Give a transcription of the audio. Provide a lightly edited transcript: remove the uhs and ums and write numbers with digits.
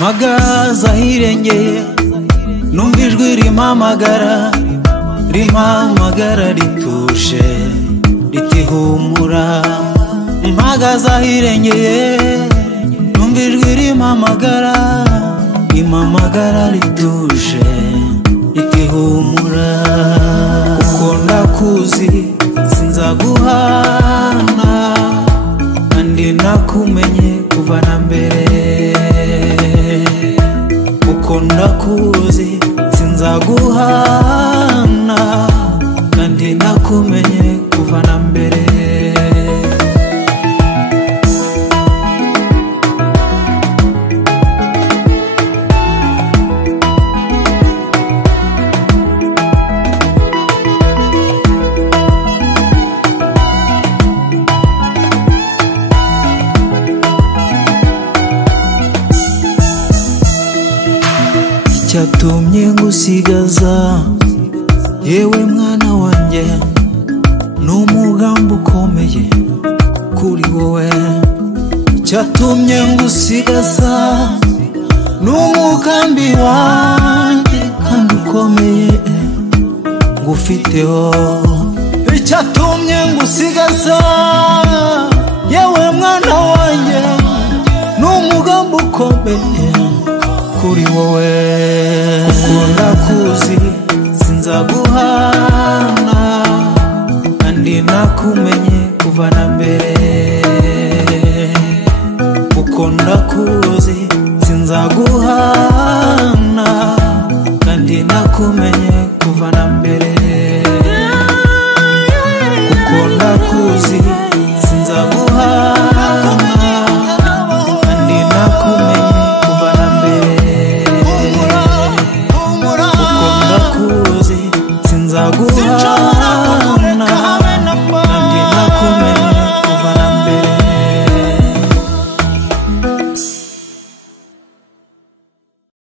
Magaza ahirengeye numva ijwi rimpamagara rituje riti humura. Magaza ahirengeye numva ijwi rimpamagara rituje riti humura. Uko ndakuzi sinzaguhana kandi nakumenye kuva na mbere. Uko ndakuzi sinzaguhana kandi nakumenye kuva na mbere. Cyatumye ngusigaza yewe mwana wanjye n'umugambi ukomeye kuri wowe. Cyatumye ngusigaza n'umugambi wanjye kandi ukomeye ngufiteho. Cyatumye ngusigaza yewe mwana wanjye n'umugambi ukomeye kuri wowe. Uko ndakuzi sinzaguhana